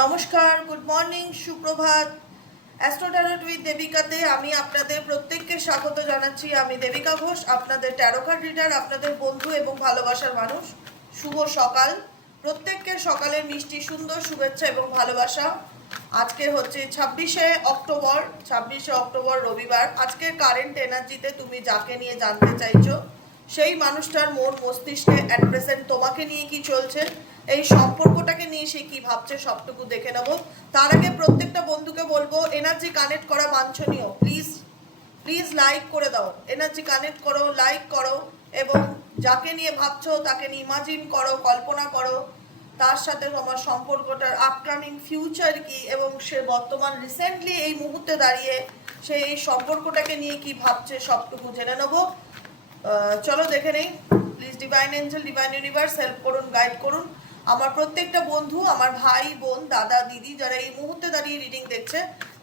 নমস্কার good morning সুপ্রভাত। অ্যাস্ট্রোট্যারোট with দেবিকাতে আমি আপনাদের প্রত্যেককে স্বাগত জানাচ্ছি। আমি দেবিকা ঘোষ, আপনাদের ট্যারো কার্ড রিডার আপনাদের বন্ধু এবং ভালোবাসার মানুষ। শুভ সকাল। প্রত্যেককে সকালের মিষ্টি, সুন্দর শুভেচ্ছা এবং ভালোবাসা। আজকে হচ্ছে ছাব্বিশে অক্টোবর ছাব্বিশে অক্টোবর রবিবার। আজকের কারেন্ট এনার্জিতে তুমি যাকে নিয়ে জানতে চাইছো, সেই মানুষটার মন মস্তিষ্কে অ্যাট প্রেজেন্ট তোমাকে নিয়ে কি চলছে? এই সম্পর্কটাকে নিয়ে সে কি ভাবছে সবটুকু দেখে নেব। তার আগে প্রত্যেকটা বন্ধুকে বলব এনার্জি কানেক্ট করা বাঞ্ছনীয়। প্লিজ প্লিজ লাইক করে দাও। এনার্জি কানেক্ট করো লাইক করো এবং যাকে নিয়ে ভাবছ তাকে নিয়ে ইমাজিন করো, কল্পনা করো। তার সাথে তোমার সম্পর্কটার আপকামিং ফিউচার কি এবং সে বর্তমান রিসেন্টলি এই মুহূর্তে দাঁড়িয়ে সে এই সম্পর্কটাকে নিয়ে কি ভাবছে সবটুকু জেনে নেব। চলো দেখে নেই। Please divine angel divine universe help করুন গাইড করুন। আমার প্রত্যেকটা বন্ধু, আমার ভাই, বোন, দাদা, দিদি যারা এই মুহূর্তে দাঁড়িয়ে রিডিং দেখছে,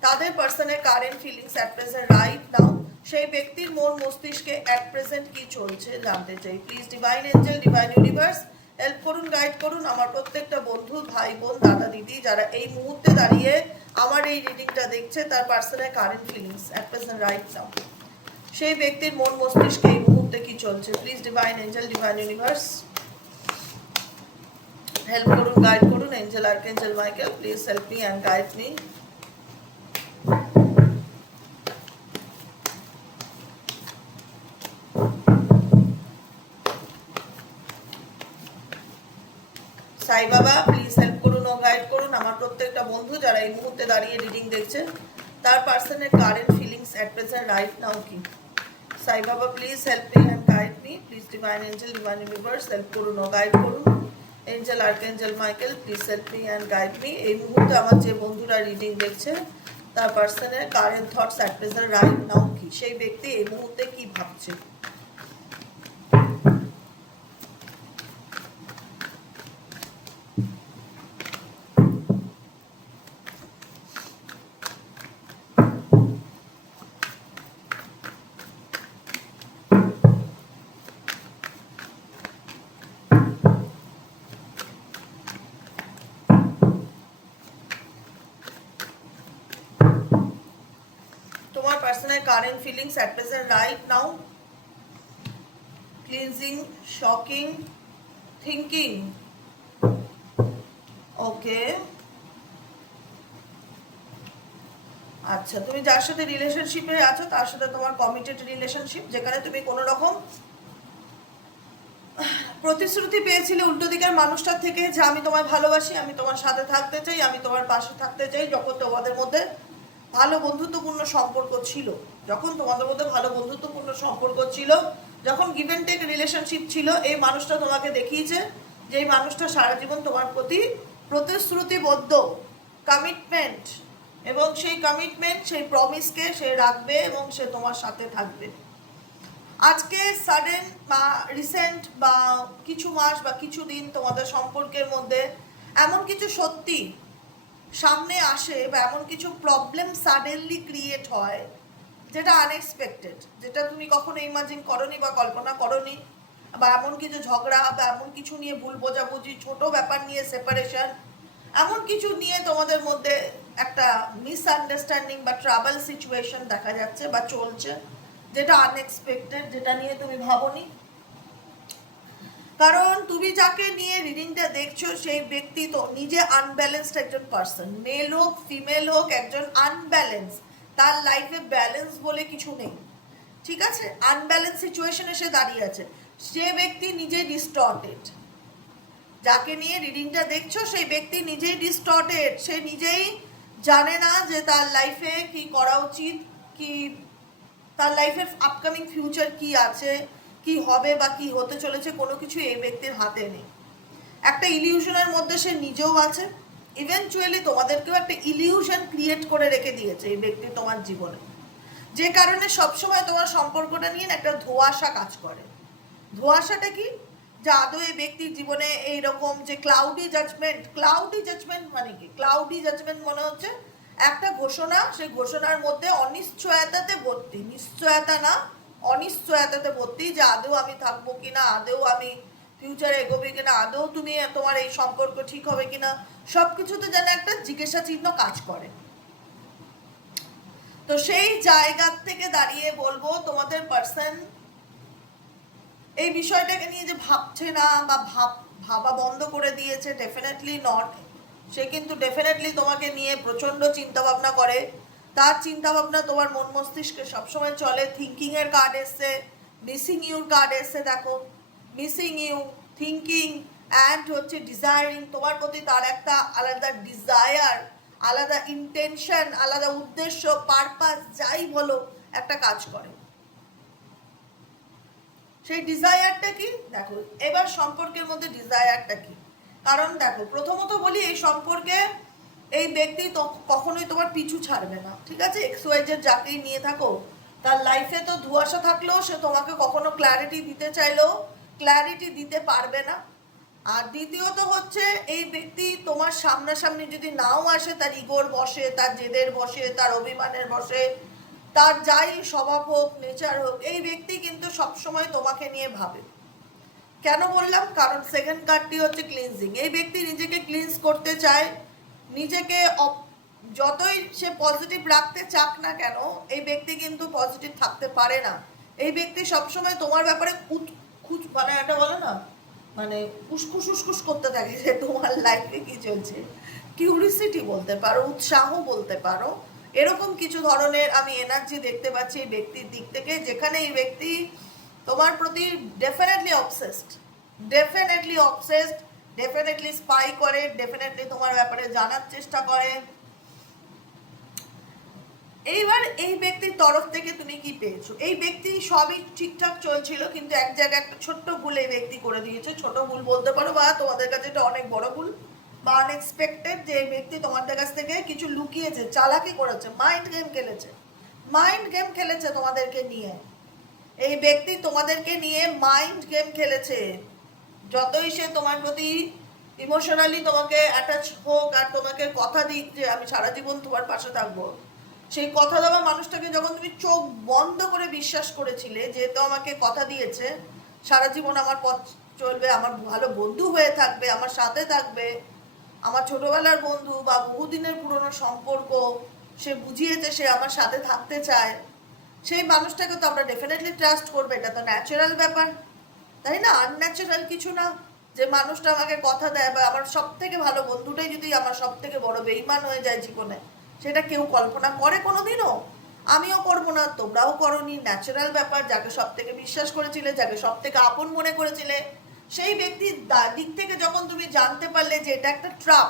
তাদের পার্সনের current feelings at present right now সেই ব্যক্তির মন মস্তিষ্কে অ্যাট প্রেজেন্ট কি চলছে জানতে চাই। Please divine angel divine universe help করুন গাইড করুন আমার প্রত্যেকটা বন্ধু, ভাই, বোন, দাদা, দিদি যারা এই মুহূর্তে দাঁড়িয়ে আমার এই রিডিংটা দেখছে, তার পার্সনের current feelings at present right now সেই ব্যক্তির মন মস্তিষ্কে এই মুহূর্তে কি চলছে? Please divine angel divine universe help করুন গাইড করুন angel archangel Michael please help me and guide me Sai Baba please help করুন ও গাইড করুন আমার প্রত্যেকটা বন্ধু যারা এই মুহূর্তে দাঁড়িয়ে রিডিং দেখছে তার পার্সনের current feelings at present right now কি Sai Baba please help me and guide me please divine angel divine universe help করুন ও গাইড করুন angel archangel Michael please help me and guide me এই মুহূর্তে আমার যে বন্ধুরা রিডিং দেখছে, তার পার্সনের current thoughts at present right now কি? সেই ব্যক্তি এই মুহূর্তে কি ভাবছে? Personal current feelings at present right now cleansing shocking thinking okay আচ্ছা তুমি যার সাথে রিলেশনশিপে আছো, তার সাথে তোমার কমিটেড রিলেশনশিপ যেখানে তুমি কোনো রকম প্রতিশ্রুতি পেয়েছিলে উল্টো দিকের মানুষটার থেকে যে আমি তোমায় ভালোবাসি, আমি তোমার সাথে থাকতে চাই, আমি তোমার পাশে থাকতে চাই, যখন তোমাদের মধ্যে ভালো বন্ধুত্বপূর্ণ সম্পর্ক ছিল। যখন তোমাদের মধ্যে ভালো বন্ধুত্বপূর্ণ সম্পর্ক ছিল, যখন গিভেন টেক রিলেশনশিপ ছিল, এই মানুষটা তোমাকে দেখিয়েছে যে এই মানুষটা সারা জীবন তোমার প্রতি প্রতিশ্রুতিবদ্ধ কমিটমেন্ট এবং সেই কমিটমেন্ট সেই প্রমিসকে সে রাখবে এবং সে তোমার সাথে থাকবে। আজকে সাডেন বা রিসেন্ট বা কিছু মাস বা কিছু দিন তোমাদের সম্পর্কের মধ্যে এমন কিছু সত্যি সামনে আসে বা এমন কিছু প্রবলেম সাডেনলি ক্রিয়েট হয়, যেটা আনএক্সপেক্টেড যেটা তুমি কখনো ইমাজিন করনি বা কল্পনা করনি, বা এমন কিছু ঝগড়া বা এমন কিছু নিয়ে ভুল বোঝাবুঝি, ছোট ব্যাপার নিয়ে সেপারেশন এমন কিছু নিয়ে তোমাদের মধ্যে একটা মিসআন্ডারস্ট্যান্ডিং বা ট্রাভেল সিচুয়েশন দেখা যাচ্ছে বা চলছে, যেটা আনএক্সপেক্টেড যেটা নিয়ে তুমি ভাবনি। কারণ তুমি যাকে নিয়ে রিডিংটা দেখছ, সেই ব্যক্তি তো নিজে আনব্যালেন্সড একজন পার্সন মেল হোক ফিমেল হোক, একজন আনব্যালেন্স তার লাইফে ব্যালেন্স বলে কিছু নেই। ঠিক আছে? আনব্যালেন্স সিচুয়েশনে সে দাঁড়িয়ে আছে। সে ব্যক্তি নিজে ডিস্টর্টেড যাকে নিয়ে রিডিংটা দেখছ, সেই ব্যক্তি নিজেই ডিস্টর্টেড সে নিজেই জানে না যে তার লাইফে কি করা উচিত, কি তার লাইফের আপকামিং ফিউচার কি আছে। কি হবে বা কি হতে চলেছে কোনো কিছু এই ব্যক্তির হাতে নেই। একটা ইলিউশনের মধ্যে সে নিজেও আছে। ইভেনচুয়ালি তোমাদেরকেও একটা ইলিউশন ক্রিয়েট করে রেখে দিয়েছে এই ব্যক্তি তোমার জীবনে। যে কারণে সবসময় তোমার সম্পর্কটা নিয়ে একটা ধোঁয়াশা কাজ করে। ধোঁয়াশাটা কি? যে আদৌ এই ব্যক্তির জীবনে এইরকম যে ক্লাউডি জাজমেন্ট ক্লাউডি জাজমেন্ট মানে কি? ক্লাউডি জাজমেন্ট মনে হচ্ছে একটা ঘোষণা সেই ঘোষণার মধ্যে অনিশ্চয়তাতে ভর্তি। নিশ্চয়তা না অনিশ্চয়তাতে ভর্তি যে আদৌ আমি থাকব কিনা, আদৌ আমি ফিউচারে এগোবে কিনা, আদৌ তুমি তোমার এই সম্পর্ক ঠিক হবে কিনা সব কিছুতে যেন একটা জিজ্ঞাসা চিহ্ন কাজ করে। তো সেই জায়গা থেকে দাঁড়িয়ে বলব তোমাদের পার্সন এই বিষয়টাকে নিয়ে যে ভাবছে না বা ভাব, ভাবা বন্ধ করে দিয়েছে ডেফিনেটলি নট সে কিন্তু ডেফিনেটলি তোমাকে নিয়ে প্রচণ্ড চিন্তা ভাবনা করে। তার চিন্তা ভাবনা তোমার মন মস্তিষ্কে সবসময় চলে। থিঙ্কিং এর কার্ড এসছে মিসিং ইউর কার্ড এসছে, দেখো। মিসিং ইউ থিঙ্কিং অ্যান্ড হচ্ছে ডিজায়ারিং তোমার প্রতি তার একটা আলাদা ডিজায়ার আলাদা ইন্টেনশন আলাদা উদ্দেশ্য পারপাস যাই বলো, একটা কাজ করে। সেই ডিজায়ারটা কি? দেখো, এবার সম্পর্কের মধ্যে ডিজায়ারটা কি? কারণ দেখো, প্রথমত বলি এই সম্পর্কে এই ব্যক্তি তো কখনোই তোমার পিছু ছাড়বে না, ঠিক আছে? এক্স ওয়াইজের যাকেই নিয়ে থাকো, তার লাইফে তো ধুয়াশা থাকলেও সে তোমাকে কখনো ক্ল্যারিটি দিতে চাইলেও ক্ল্যারিটি দিতে পারবে না। আর দ্বিতীয়ত হচ্ছে, এই ব্যক্তি তোমার সামনাসামনি যদি নাও আসে, তার ইগোর বসে, তার জেদের বসে, তার অভিমানের বসে, তার যাই স্বভাব হোক নেচার হোক, এই ব্যক্তি কিন্তু সবসময় তোমাকে নিয়ে ভাবে। কেন বললাম? কারণ সেকেন্ড কার্ডটি হচ্ছে ক্লিনজিং এই ব্যক্তি নিজেকে ক্লিনস করতে চায় নিজেকে যতই সে পজিটিভ রাখতে চাক না কেন, এই ব্যক্তি কিন্তু পজিটিভ থাকতে পারে না। এই ব্যক্তি সবসময় তোমার ব্যাপারে খুঁজ মানে একটা বলো না মানে উসকুস উসকুস করতে থাকে যে তোমার লাইফে কি চলছে। কিউরিসিটি বলতে পারো, উৎসাহ বলতে পারো। এরকম কিছু ধরনের আমি এনার্জি দেখতে পাচ্ছি এই ব্যক্তির দিক থেকে, যেখানে এই ব্যক্তি তোমার প্রতি definitely obsessed definitely obsessed definitely spy করে ডেফিনেটলি তোমার ব্যাপারে জানার চেষ্টা করে। এইবার এই ব্যক্তির তরফ থেকে তুমি কি পেয়েছ? এই ব্যক্তি সবই ঠিকঠাক চলছিল, কিন্তু এক জায়গায় একটা ছোট্ট ভুল এই ব্যক্তি করে দিয়েছে। ছোট ভুল বলতে পারো বা তোমাদের কাছে এটা অনেক বড় ভুল বা আনএক্সপেক্টেড যে এই ব্যক্তি তোমাদের কাছ থেকে কিছু লুকিয়েছে, চালাকি করেছে মাইন্ড গেম খেলেছে। মাইন্ড গেম খেলেছে তোমাদেরকে নিয়ে। এই ব্যক্তি তোমাদেরকে নিয়ে মাইন্ড গেম খেলেছে। যতই সে তোমার প্রতি ইমোশনালি তোমাকে অ্যাটাচ হোক আর তোমাকে কথা দিক যে আমি সারা জীবন তোমার পাশে থাকব, সেই কথা দেওয়া মানুষটাকে যখন তুমি চোখ বন্ধ করে বিশ্বাস করেছিলে যেহেতু আমাকে কথা দিয়েছে, সারা জীবন আমার পথ চলবে, আমার ভালো বন্ধু হয়ে থাকবে, আমার সাথে থাকবে, আমার ছোটবেলার বন্ধু বা বহুদিনের পুরনো সম্পর্ক, সে বুঝিয়েছে, সে আমার সাথে থাকতে চায়, সেই মানুষটাকে তো আমরা ডেফিনেটলি ট্রাস্ট করবে, এটা তো ন্যাচারাল ব্যাপার। তাই না? আনন্যাচারাল কিছু না যে মানুষটা আমাকে কথা দেয় বা আমার সব থেকে ভালো বন্ধুটাই যদি আমার সব থেকে বড় বেইমান হয়ে যায় জীবনে, সেটা কেউ কল্পনা করে কোনোদিনও। আমিও করব না, তোমরাও করনি। ন্যাচারাল ব্যাপার, যাকে সব থেকে বিশ্বাস করেছিলে, যাকে সব থেকে আপন মনে করেছিলে, সেই ব্যক্তির দিক থেকে যখন তুমি জানতে পারলে যে এটা একটা ট্রাপ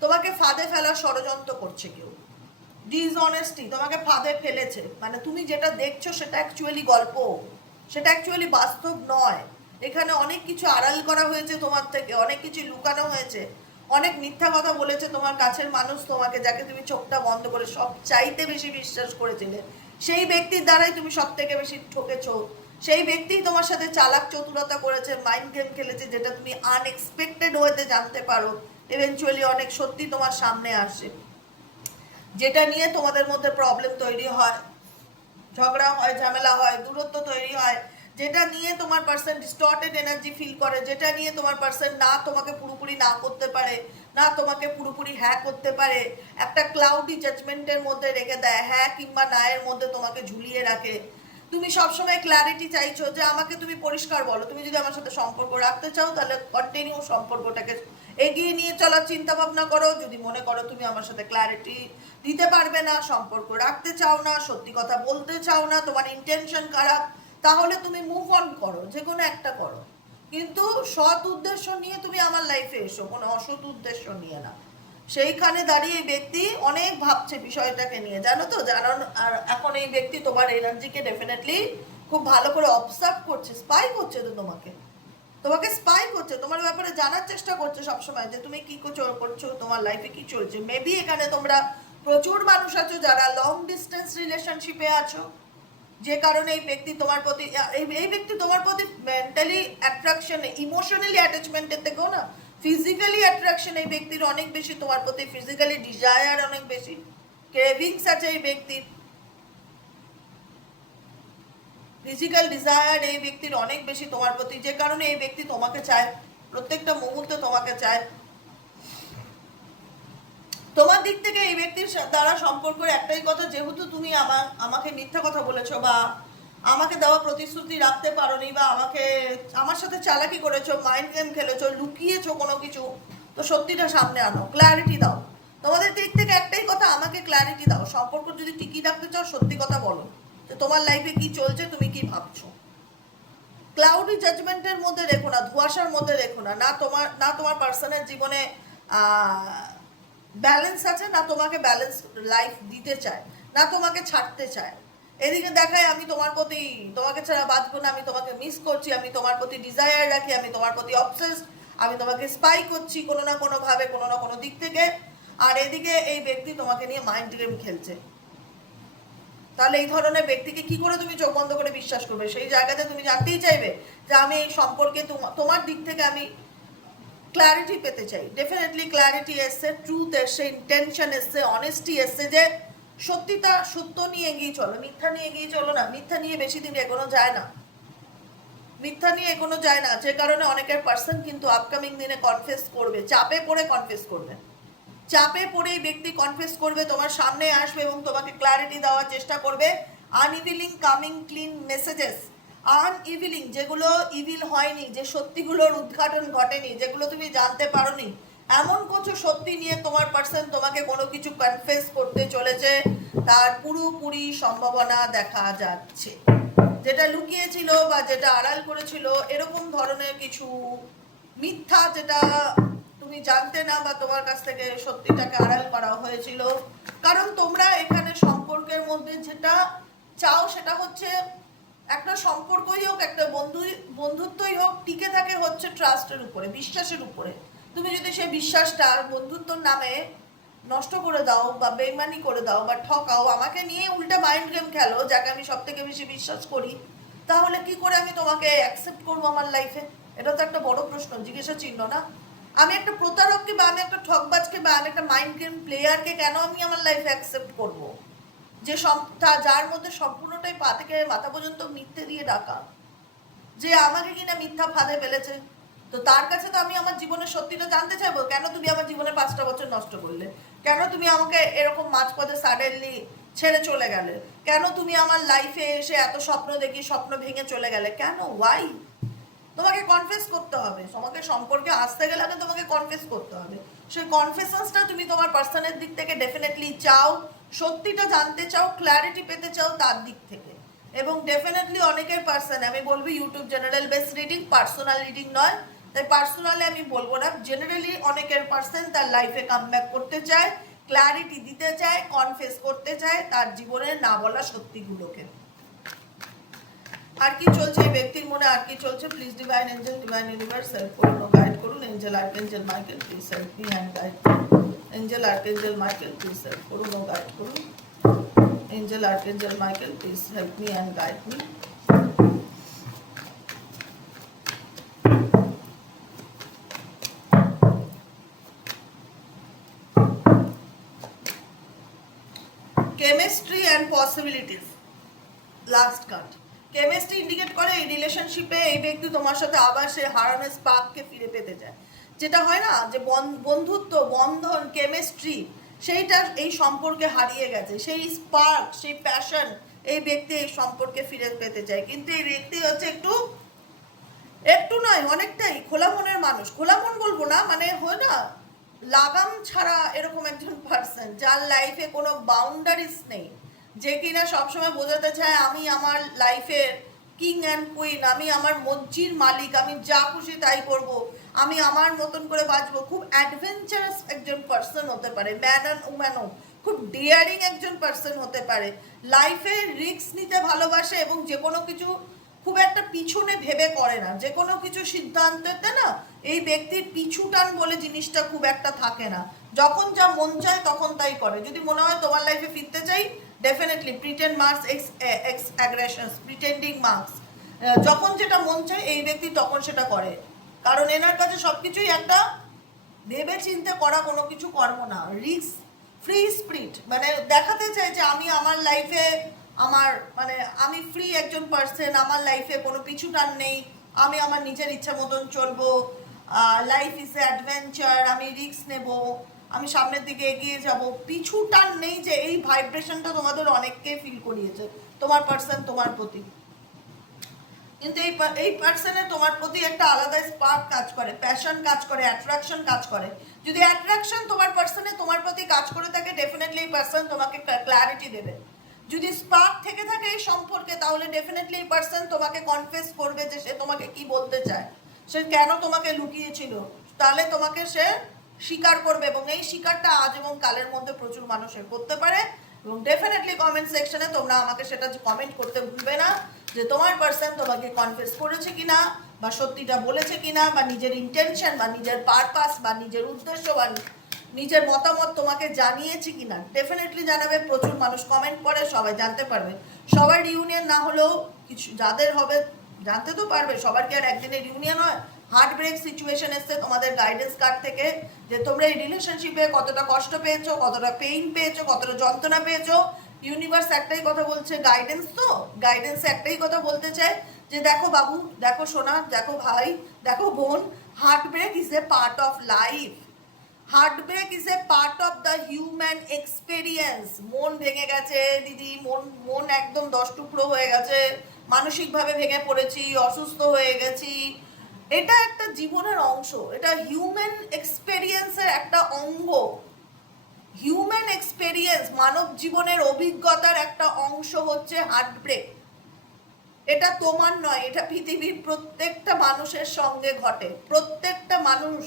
তোমাকে ফাঁদে ফেলার ষড়যন্ত্র করছে কেউ। ডিসঅনেস্টি তোমাকে ফাঁদে ফেলেছে। মানে তুমি যেটা দেখছ সেটা অ্যাকচুয়ালি গল্প। সেটা অ্যাকচুয়ালি বাস্তব নয়। এখানে অনেক কিছু আড়াল করা হয়েছে তোমার থেকে, অনেক কিছু লুকানো হয়েছে। অনেক মিথ্যা কথা বলেছে তোমার কাছের মানুষ তোমাকে, যাকে তুমি চোখটা বন্ধ করে সব চাইতে বেশি বিশ্বাস করেছিলে। সেই ব্যক্তির দ্বারাই তুমি সব থেকে বেশি ঠকেছো। সেই ব্যক্তি তোমার সাথে চালাক চতুরতা করেছে মাইন্ড গেম খেলেছে, যেটা তুমি আনএক্সপেক্টেড হতে জানতে পারো। ইভেনচুয়ালি অনেক সত্যি তোমার সামনে আসে। যেটা নিয়ে তোমাদের মধ্যে প্রবলেম তৈরি হয়। ঝগড়া হয়, ঝামেলা হয়, দূরত্ব তৈরি হয়, যেটা নিয়ে তোমার পার্সন ডিস্টর্টেড এনার্জি ফিল করে, যেটা নিয়ে তোমার পার্সন না তোমাকে পুরোপুরি না করতে পারে, না তোমাকে পুরোপুরি হ্যাঁ করতে পারে, একটা ক্লাউডি জাজমেন্টের মধ্যে রেখে দেয় হ্যাঁ কিংবা না এর মধ্যে তোমাকে ঝুলিয়ে রাখে। তুমি সবসময় ক্ল্যারিটি চাইছো যে আমাকে তুমি পরিষ্কার বলো, তুমি যদি আমার সাথে সম্পর্ক রাখতে চাও তাহলে কন্টিনিউ সম্পর্কটাকে এগিয়ে নিয়ে চলার চিন্তা ভাবনা করো, যদি মনে করো তুমি আমার সাথে ক্ল্যারিটি দিতে পারবে না, সম্পর্ক রাখতে চাও না, সত্যি কথা বলতে চাও না, তোমার ইন্টেনশন খারাপ, তাহলে তুমি মুভ অন করো, যে কোনো একটা করো। কিন্তু সৎ উদ্দেশ্য নিয়ে তুমি আমার লাইফে এসো, কোনো অসৎ উদ্দেশ্য নিয়ে না। সেইখানে দাঁড়িয়ে ব্যক্তি অনেক ভাবছে বিষয়টাকে নিয়ে, জানো তো? জানো, আর এখন এই ব্যক্তি তোমার এনার্জিকে ডেফিনেটলি খুব ভালো করে অবজার্ভ করছে স্পাই করছে তো তোমাকে। তোমাকে স্পাই করছে, তোমার ব্যাপারে জানার চেষ্টা করছে সবসময় যে তুমি কি করছ করছ, তোমার লাইফে কি চলছে। মেবি এখানে তোমরা প্রচুর মানুষ আছো যারা লং ডিস্টেন্স রিলেশনশিপে আছো। যে কারণে এই ব্যক্তি তোমার প্রতি, এই ব্যক্তি তোমার প্রতি মেন্টালি অ্যাট্রাকশন ইমোশনালি অ্যাটাচমেন্টের থেকেও না ফিজিক্যালি অ্যাট্রাকশন এই ব্যক্তির অনেক বেশি, তোমার প্রতি ফিজিক্যালি ডিজায়ার অনেক বেশি। ক্রেভিংস আছে এই ব্যক্তির। ফিজিক্যাল ডিজায়ার এই ব্যক্তির অনেক বেশি তোমার প্রতি। যে কারণে এই ব্যক্তি তোমাকে চায়, প্রত্যেকটা মুহূর্তে তোমাকে চায়। তোমার দিক থেকে এই ব্যক্তির দ্বারা সম্পর্কের একটাই কথা, যেহেতু তুমি আমার, আমাকে মিথ্যা কথা বলেছ বা আমাকে দেওয়া প্রতিশ্রুতি রাখতে পারোনি বা আমাকে আমার সাথে চালাকি করেছ মাইন্ড গেম খেলেছো, লুকিয়েছো কোনো কিছু, তো সত্যিটা সামনে আনো ক্ল্যারিটি দাও। তোমাদের দিক থেকে একটাই কথা, আমাকে ক্ল্যারিটি দাও। সম্পর্ক যদি টিকিয়ে রাখতে চাও, সত্যি কথা বলো। যে তোমার লাইফে কি চলছে, তুমি কি ভাবছ? ক্লাউডি জাজমেন্টের মধ্যে রেখো না, ধোঁয়াশার মধ্যে রেখো না। না তোমার না তোমার পার্সোনাল জীবনে ব্যালেন্স আছে, না তোমাকে ব্যালেন্স লাইফ দিতে চায়, না তোমাকে ছাড়তে চায়। এদিকে দেখায় আমি তোমার প্রতি, তোমাকে ছাড়া বাঁচবো না, আমি তোমাকে মিস করছি, আমি তোমার প্রতি ডিজায়ার রাখি, আমি তোমার প্রতি অবসেস আমি তোমাকে স্পাই করছি কোনো না কোনোভাবে, কোনো না কোনো দিক থেকে। আর এদিকে এই ব্যক্তি তোমাকে নিয়ে মাইন্ড গেম খেলছে। তাহলে এই ধরনের ব্যক্তিকে কি করে তুমি চোখ বন্ধ করে বিশ্বাস করবে? সেই জায়গাতে তুমি জানতেই চাইবে যে আমি এই সম্পর্কে তোমা- তোমার দিক থেকে আমি ক্ল্যারিটি পেতে চাই। ডেফিনেটলি ক্ল্যারিটি এসছে ট্রুথ এসছে ইন্টেনশন এসছে অনেস্টি এসছে যে সত্যিটা সত্য নিয়ে এগিয়ে চলো, মিথ্যা নিয়ে এগিয়ে চলো না, মিথ্যা নিয়ে বেশি দিন এগোনো যায় না। মিথ্যা নিয়ে এগোনো যায় না, যে কারণে অনেকের পার্সন কিন্তু আপকামিং দিনে কনফেস করবে, চাপে পড়ে কনফেস করবে। চাপে পড়ে এই ব্যক্তি কনফেস করবে, তোমার সামনে আসবে এবং তোমাকে ক্ল্যারিটি দেওয়ার চেষ্টা করবে। Unveiling coming clean messages unveiling যেগুলো ইভিল হয়নি, যে সত্যিগুলোর উদ্ঘাটন ঘটেনি, যেগুলো তুমি জানতে পারোনি, এমন কিছু সত্যি নিয়ে তোমার পার্সন তোমাকে কোনো কিছু কনফেস করতে চলেছে, তার পুরোপুরি সম্ভাবনা দেখা যাচ্ছে। যেটা লুকিয়েছিল বা যেটা আড়াল করেছিল, এরকম ধরনের কিছু মিথ্যা যেটা তুমি জানতে না বা তোমার কাছ থেকে সত্যিটাকে আড়াল করা হয়েছিল। কারণ তোমরা এখানে সম্পর্কের মধ্যে যেটা চাও সেটা হচ্ছে একটা সম্পর্কই হোক, একটা বন্ধু, বন্ধুত্বই হোক, টিকে থাকে হচ্ছে ট্রাস্টের উপরে, বিশ্বাসের উপরে। তুমি যদি সেই বিশ্বাসটা বন্ধুত্বর নামে নষ্ট করে দাও বা বেইমানি করে দাও বা ঠকাও, আমাকে নিয়ে উল্টে মাইন্ড গেম খেলো, যাকে আমি সব থেকে বেশি বিশ্বাস করি, তাহলে কি করে আমি তোমাকে অ্যাকসেপ্ট করব আমার লাইফে এটা তো একটা বড় প্রশ্ন, জিজ্ঞাসা চিহ্ন না? আমি একটা প্রতারককে বা আমি একটা ঠকবাজকে বা আমি একটা মাইন্ড গেম প্লেয়ারকে কেন আমি আমার লাইফে অ্যাকসেপ্ট করব? যে সব যার মধ্যে সম্পূর্ণটাই পা থেকে মাথা পর্যন্ত মিথ্যে দিয়ে ডাকা। যে আমাকে কিনা মিথ্যা ফাঁদে ফেলেছে। তো তার কাছে তো আমি আমার জীবনের সত্যিটা জানতে চাইব। কেন তুমি আমার জীবনে পাঁচটা বছর নষ্ট করলে? কেন তুমি আমাকে এরকম মাঝপথে সাডেনলি ছেড়ে চলে গেলে? কেন তুমি আমার লাইফে এসে এত স্বপ্ন দেখি, স্বপ্ন ভেঙে চলে গেলে? কেন? ওয়াই তোমাকে কনফেস করতে হবে। তোমাকে সম্পর্কে আসতে গেলে আগে তোমাকে কনফেস করতে হবে। সেই কনফেশনসটা তুমি তোমার পার্সনের দিক থেকে ডেফিনেটলি চাও। সত্যিটা জানতে চাও ক্ল্যারিটি পেতে চাও তার দিক থেকে। এবং ডেফিনেটলি অনেকের পার্সন আমি বলব YouTube general base reading personal reading নয়। তাই পার্সোনালি আমি বলব না জেনারেলি অনেকের পার্সন তার লাইফে কাম করতে চায় ক্ল্যারিটি দিতে চায় কনফেস করতে চায়, তার জীবনের না বলা সত্যিগুলোকে। আর কি চলছে এই ব্যক্তির মনে, আর কি চলছে? Please divine angel divine universe help করুন গাইড করুন angel archangel Michael please help me and guide angel archangel Michael please help করুন ও গাইড করুন angel archangel Michael please help me and guide me chemistry and possibilities last card chemistry indicate করে এই রিলেশনশিপে এই ব্যক্তি তোমার সাথে আবার সে হারানো স্পার্ককে ফিরে পেতে চায়। যেটা হয় না যে বন- বন্ধুত্ব, বন্ধন কেমিস্ট্রি সেইটা এই সম্পর্কে হারিয়ে গেছে। সেই স্পার্ক সেই প্যাশন এই ব্যক্তি এই সম্পর্কে ফিরে পেতে চায়। কিন্তু এই ব্যক্তি হচ্ছে একটু একটু নয়, অনেকটাই খোলা মনের মানুষ। খোলা মন বলব না মানে হয় না, লাগাম ছাড়া এরকম একজন পার্সন যার লাইফে কোনো বাউন্ডারিজ নেই। যে কিনা সবসময় বোঝাতে চায়, আমি আমার লাইফের কিং অ্যান্ড কুইন আমি আমার মজ্জির মালিক, আমি যা খুশি তাই করব। আমি আমার মতন করে বাঁচবো খুব অ্যাডভেঞ্চারাস একজন পার্সন হতে পারে। ম্যান অ্যান্ড উম্যানও খুব ডিয়ারিং একজন পার্সন হতে পারে। লাইফে রিস্ক নিতে ভালোবাসে এবং যে কোনো কিছু খুব একটা পিছনে ভেবে করে না। যে কোনো কিছু সিদ্ধান্ততে না এই ব্যক্তির পিছু টান বলে জিনিসটা খুব একটা থাকে না। যখন যা মন চায় তখন তাই করে। যদি মনে হয় তোমার লাইফে ফিরতে চাই definitely pretend marks ex ex aggressions pretending marks যখন যেটা মন চায় এই ব্যক্তি তখন সেটা করে। কারণ এনার কাছে সব কিছুই একটা ভেবে চিন্তে করা কোনো কিছু কর্ম না। রিস্ক ফ্রি স্পিরিট মানে দেখাতে চাই যে আমি আমার লাইফে আমার মানে আমি ফ্রি একজন পার্সন আমার লাইফে কোনো পিছু টান নেই, আমি আমার নিজের ইচ্ছা মতন চলবো লাইফ ইজ এ অ্যাডভেঞ্চার আমি রিস্ক নেব, আমি সামনের দিকে এগিয়ে যাব। পিছু টান নেই যে এই ভাইব্রেশনটা তোমাদের অনেককে ফিল করিয়েছে, তোমার পার্সন তোমার প্রতি। কিন্তু এই এই পার্সনে তোমার প্রতি একটা আলাদা স্পার্ক কাজ করে প্যাশন কাজ করে অ্যাট্রাকশন কাজ করে। যদি অ্যাট্রাকশন তোমার পার্সনে তোমার প্রতি কাজ করে থাকে ডেফিনেটলি এই পার্সন তোমাকে ক্ল্যারিটি দেবে। যদি স্পার্ক থেকে থাকে এই সম্পর্কে, তাহলে ডেফিনেটলি এই পার্সন তোমাকে কনফেস করবে যে সে তোমাকে কি বলতে চায়। সে কেন তোমাকে লুকিয়েছিল? তাহলে তোমাকে সে স্বীকার করবে এবং এই স্বীকারটা আজ এবং কালের মধ্যে প্রচুর মানুষের করতে পারে। এবং ডেফিনেটলি কমেন্ট সেকশনে তোমরা আমাকে সেটা কমেন্ট করতে ভুলবে না যে তোমার পার্সন তোমাকে কনফেস করেছে কিনা বা সত্যিটা বলেছে কিনা বা নিজের ইন্টেনশন বা নিজের পারপাস বা নিজের উদ্দেশ্য বা নিজের মতামত তোমাকে জানিয়েছে কিনা। ডেফিনেটলি জানাবে, প্রচুর মানুষ কমেন্ট করে, সবাই জানতে পারবে। সবার রিউনিয়ন না হলেও কিছু, যাদের হবে, জানতে তো পারবে, সবার কি আর একদিনের রিউনিয়ন হয়? হার্ট ব্রেক সিচুয়েশন এসছে তোমাদের গাইডেন্স কার্ড থেকে, যে তোমরা এই রিলেশনশিপে কতটা কষ্ট পেয়েছ, কতটা পেইন পেয়েছ, কতটা যন্ত্রণা পেয়েছ। ইউনিভার্স একটাই কথা বলছে গাইডেন্স তো। গাইডেন্স একটাই কথা বলতে চায় যে দেখো বাবু, দেখো সোনা, দেখো ভাই, দেখো বোন heart break is a part of life heart break is a part of the human experience মন ভেঙে গেছে, দিদি, মন মন একদম দশ টুকরো হয়ে গেছে। মানসিকভাবে ভেঙে পড়েছি, অসুস্থ হয়ে গেছি। এটা একটা জীবনের অংশ, এটা হিউম্যান এক্সপেরিয়েন্সের একটা অঙ্গ। হিউম্যান এক্সপেরিয়েন্স মানব জীবনের অভিজ্ঞতার একটা অংশ হচ্ছে হার্ট ব্রেক এটা তোমার নয়, এটা পৃথিবীর প্রত্যেকটা মানুষের সঙ্গে ঘটে। প্রত্যেকটা মানুষ,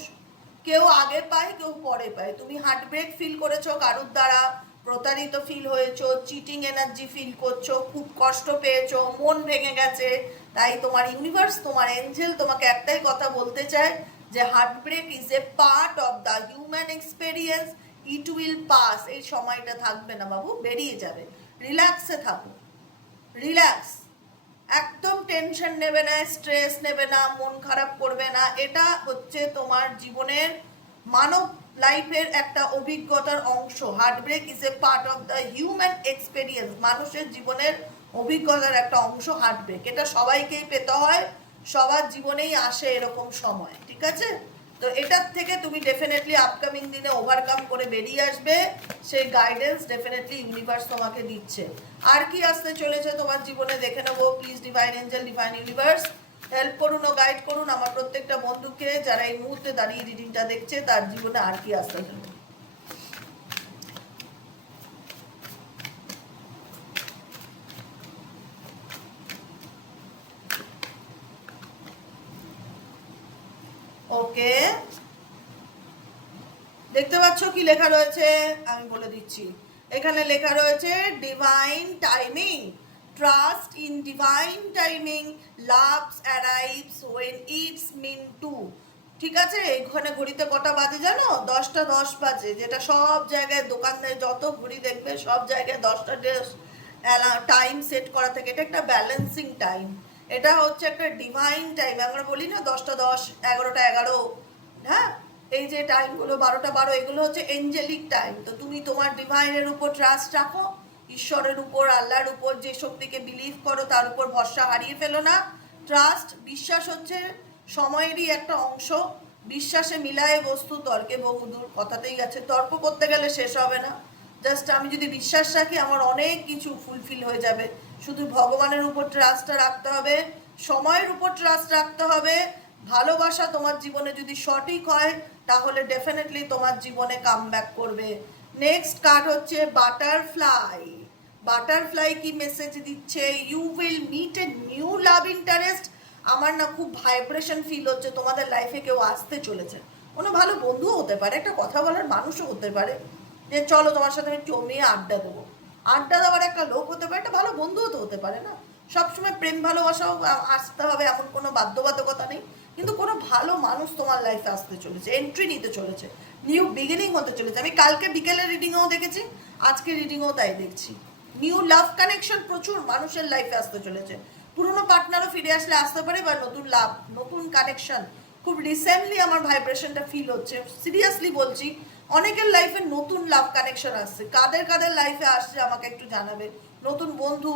কেউ আগে পায়, কেউ পরে পায়। তুমি হার্ট ব্রেক ফিল করেছ, কারুর দ্বারা প্রতারিত ফিল হয়েছো চিটিং এনার্জি ফিল করছ, খুব কষ্ট পেয়েছ, মন ভেঙে গেছে তাই তোমার ইউনিভার্স তোমার এঞ্জেল তোমাকে একটাই কথা বলতে চায় যে heartbreak is a part of the human experience it will pass এই সময়টা থাকবে না বাবু, বেরিয়ে যাবে। রিল্যাক্সে থাকো। রিল্যাক্স একদম টেনশন নেবে না স্ট্রেস নেবে না, মন খারাপ করবে না। এটা হচ্ছে তোমার জীবনের মানব লাইফের একটা অভিজ্ঞতার অংশ। Heartbreak is a part of the human experience মানুষের জীবনের অভিজ্ঞতার একটা অংশ হার্টব্রেক এটা সবাইকেই পেতে হয়, সবার জীবনেই আসে এরকম সময়, ঠিক আছে? তো এটার থেকে তুমি ডেফিনেটলি আপকামিং দিনে ওভারকাম করে বেরিয়ে আসবে, সেই গাইডেন্স ডেফিনেটলি ইউনিভার্স তোমাকে দিচ্ছে। আর কি আসতে চলেছে তোমার জীবনে দেখে নেব please divine angel divine universe help করুন ও গাইড করুন আমার প্রত্যেকটা বন্ধুকে যারা এই মুহূর্তে দাঁড়িয়ে রিডিংটা দেখছে, তার জীবনে আর কি আসতে চলেছে। ওকে। দেখতে পাচ্ছ কি লেখা রয়েছে? আমি বলে দিচ্ছি। এখানে লেখা রয়েছে divine timing trust in divine timing loves arrives when it's meant to ঠিক আছে? এখানে ঘড়িতে কটা বাজে জানো? দশটা দশ বাজে। যেটা সব জায়গায় দোকানে যত ঘড়ি দেখবে, সব জায়গায় দশটা টাইম সেট করা থাকে। এটা একটা ব্যালেন্সিং টাইম এটা হচ্ছে একটা ডিভাইন টাইম আমরা বলি না দশটা দশ, এগারোটা এগারো হ্যাঁ? এই যে টাইমগুলো বারোটা বারো, এগুলো হচ্ছে এঞ্জেলিক টাইম তো তুমি তোমার ডিভাইনের উপর ট্রাস্ট রাখো, ঈশ্বরের উপর, আল্লাহর উপর যে শক্তিকে বিলিভ করো, তার উপর ভরসা হারিয়ে ফেলো না। ট্রাস্ট বিশ্বাস হচ্ছে সময়েরই একটা অংশ। বিশ্বাসে মিলায় বস্তু, তর্কে বহুদূর কথাতেই আছে। তর্ক করতে গেলে শেষ হবে না। জাস্ট আমি যদি বিশ্বাস রাখি, আমার অনেক কিছু ফুলফিল হয়ে যাবে। শুধু ভগবানের উপর ট্রাস্টটা রাখতে হবে, সময়ের উপর ট্রাস্ট রাখতে হবে। ভালোবাসা তোমার জীবনে যদি সঠিক হয়, তাহলে ডেফিনেটলি তোমার জীবনে কাম করবে। নেক্সট কার্ড হচ্ছে বাটারফ্লাই বাটারফ্লাই কি মেসেজ দিচ্ছে? You will meet a new love interest আমার না খুব ভাইব্রেশন ফিল হচ্ছে, তোমাদের লাইফে কেউ আসতে চলেছে। কোনো ভালো বন্ধুও হতে পারে, একটা কথা বলার মানুষও হতে পারে। যে চলো তোমার সাথে আমি জমিয়ে আড্ডা দেবো। আড্ডা দেওয়ার একটা লোক হতে পারে, একটা ভালো বন্ধুও তো হতে পারে না। সবসময় প্রেম ভালোবাসাও আসতে হবে এমন কোনো বাধ্যবাধকতা নেই। কিন্তু কোনো ভালো মানুষ তোমার লাইফে আসতে চলেছে এন্ট্রি নিতে চলেছে নিউ বিগিনিং হতে চলেছে। আমি কালকে বিকেলের রিডিংও দেখেছি, আজকে রিডিংও তাই দেখছি। নিউ লাভ কানেকশন প্রচুর মানুষের লাইফে আসতে চলেছে। পুরনো পার্টনারও ফিরে আসলে আসতে পারে, বা নতুন লাভ নতুন কানেকশন খুব রিসেন্টলি আমার ভাইব্রেশনটা ফিল হচ্ছে। সিরিয়াসলি বলছি অনেকের লাইফে নতুন লাভ কানেকশন আসছে। কাদের কাদের লাইফে আসছে আমাকে একটু জানাবে। নতুন বন্ধু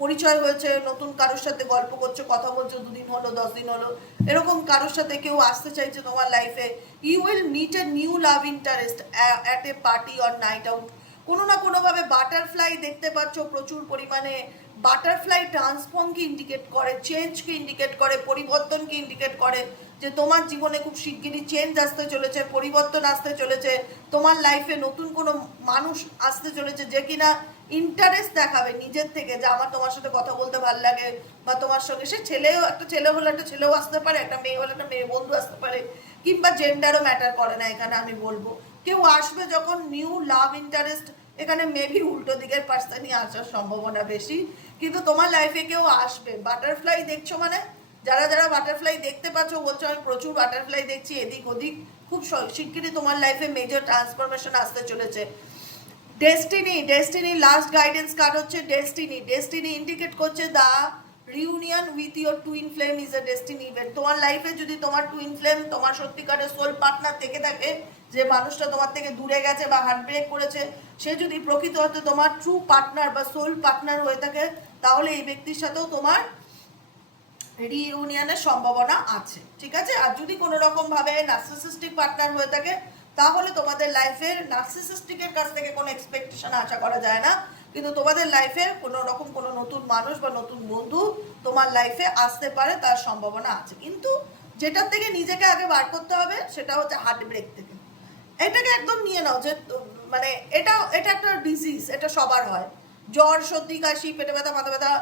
পরিচয় হয়েছে, নতুন কারোর সাথে গল্প করছ, কথা বলছো, দুদিন হলো, দশ দিন হলো। এরকম কারোর সাথে কেউ আসতে চাইছে তোমার লাইফে you will meet a new love interest at a party or night out কোনো না কোনোভাবে বাটারফ্লাই দেখতে পাচ্ছ, প্রচুর পরিমাণে বাটারফ্লাই ট্রান্সফর্মকে ইন্ডিকেট করে চেঞ্জকে ইন্ডিকেট করে পরিবর্তনকে ইন্ডিকেট করে, যে তোমার জীবনে খুব শিগগিরই চেঞ্জ আসতে চলেছে, পরিবর্তন আসতে চলেছে, তোমার লাইফে নতুন কোনো মানুষ আসতে চলেছে যে কিনা ইন্টারেস্ট দেখাবে নিজের থেকে, যে আমার তোমার সাথে কথা বলতে ভালো লাগে, বা তোমার সঙ্গে সে ছেলেও, একটা ছেলে হলে একটা ছেলেও আসতে পারে, একটা মেয়ে হলে একটা মেয়ে বন্ধু আসতে পারে, কিংবা জেন্ডারও ম্যাটার করে না এখানে আমি বলব। কেউ আসবে যখন নিউ লাভ ইন্টারেস্ট এখানে মেবি উল্টো দিকের পার্সনই আসার সম্ভাবনা বেশি। কিন্তু তোমার লাইফে কেউ আসবে। বাটারফ্লাই দেখছ মানে? যারা যারা বাটারফ্লাই দেখতে পাচ্ছ, বলছো আমি প্রচুর বাটারফ্লাই দেখছি, এদিক ওদিক। খুব শিগগিরই তোমার লাইফে মেজর ট্রান্সফরমেশন আসতে চলেছে। Destiny destiny last guidance card হচ্ছে ডেস্টিনি ডেস্টিনি ইন্ডিকেট করছে the reunion with your twin flame is a destiny event তোমার লাইফে যদি তোমার টুইন ফ্লেম তোমার সত্যিকারের সোল পার্টনার থেকে থাকে, যে মানুষটা তোমার থেকে দূরে গেছে বা হার্ট ব্রেক করেছে, সে যদি প্রকৃত অর্থে তোমার ট্রু পার্টনার বা সোল পার্টনার হয়ে থাকে তাহলে এই ব্যক্তির সাথেও তোমার রিইউনিয়নের সম্ভাবনা আছে, ঠিক আছে? আর যদি কোনো রকম ভাবে নার্সিসিস্টিক পার্টনার হয়ে থাকে, তাহলে তোমাদের লাইফের নার্সিসিস্টিকের কাছ থেকে কোনো এক্সপেকটেশন আশা করা যায় না। কিন্তু তোমাদের লাইফে কোনো রকম কোনো নতুন মানুষ বা নতুন বন্ধু তোমার লাইফে আসতে পারে, তার সম্ভাবনা আছে। কিন্তু যেটার থেকে নিজেকে আগে বার করতে হবে, সেটা হচ্ছে হার্ট ব্রেক থেকে। এটাকে একদম নিয়ে নাও যে মানে এটা এটা একটা ডিজিজ এটা সবার হয়। জ্বর, সর্দি, কাশি, পেটে ব্যথা, মাথা ব্যথা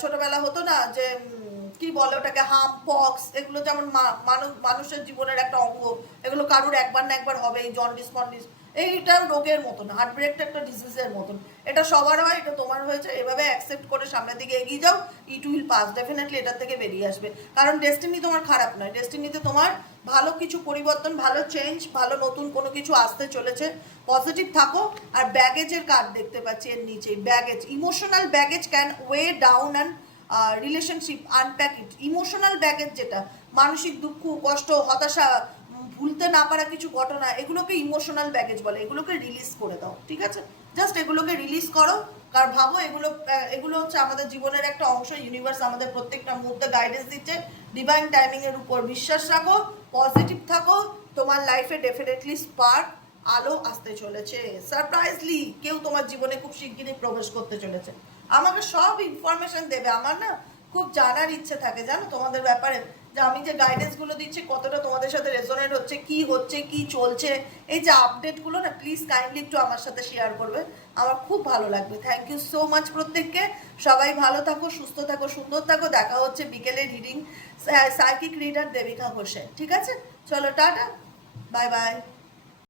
ছোটবেলা হতো না যে কি বলে ওটাকে, হাম, পক্স, এগুলো যেমন মানুষ মানুষের জীবনের একটা অঙ্গ, এগুলো কারুর একবার না একবার হবে এই জন্ডিস মন্ডিস এইটা রোগের মতন হার্ট ব্রেকটা একটা ডিজিজের মতন। এটা সবার হয়, এটা তোমার হয়েছে, এভাবে অ্যাকসেপ্ট করে সামনের দিকে এগিয়ে যাও ইট উইল পাস ডেফিনেটলি এটার থেকে বেরিয়ে আসবে। কারণ ডেস্টিনি তোমার খারাপ নয় ডেস্টিনিতে তোমার ভালো কিছু পরিবর্তন, ভালো চেঞ্জ ভালো নতুন কোনো কিছু আসতে চলেছে। পজিটিভ থাকো আর ব্যাগেজের কার্ড দেখতে পাচ্ছি এর নিচে। Baggage emotional baggage can weigh down and relationship unpack it emotional baggage যেটা, মানসিক দুঃখ, কষ্ট, হতাশা ভুলতে না পারা কিছু ঘটনা, এগুলোকে ইমোশনাল ব্যাগেজ বলে। এগুলোকে রিলিজ করে দাও, ঠিক আছে? জাস্ট এগুলোকে রিলিজ করো কারণ ভাবো এগুলো এগুলো হচ্ছে আমাদের জীবনের একটা অংশ ইউনিভার্স আমাদের প্রত্যেকটা মুহূর্তে গাইডেন্স দিচ্ছে। ডিভাইন টাইমিংয়ের উপর বিশ্বাস রাখো পজিটিভ থাকো, তোমার লাইফে ডেফিনেটলি স্পার্ক আলো আসতে চলেছে। সারপ্রাইজলি কেউ তোমার জীবনে খুব শিগগিরই প্রবেশ করতে চলেছে। আমাকে সব ইনফরমেশন দেবে। আমার না খুব জানার ইচ্ছে থাকে, জানো? তোমাদের ব্যাপারে যে আমি যে গাইডেন্সগুলো দিচ্ছি, কতটা তোমাদের সাথে রেজোনেট হচ্ছে, কি হচ্ছে, কি চলছে, এই যে আপডেটগুলো না প্লিজ কাইন্ডলি একটু আমার সাথে শেয়ার করবে। আমার খুব ভালো লাগবে। থ্যাংক ইউ সো মাচ প্রত্যেককে। সবাই ভালো থাকো, সুস্থ থাকো, সুন্দর থাকো। দেখা হচ্ছে বিকেলে রিডিং সাইকিক রিডার দেবিকা ঘোষে ঠিক আছে? চলো, টাটা। Bye bye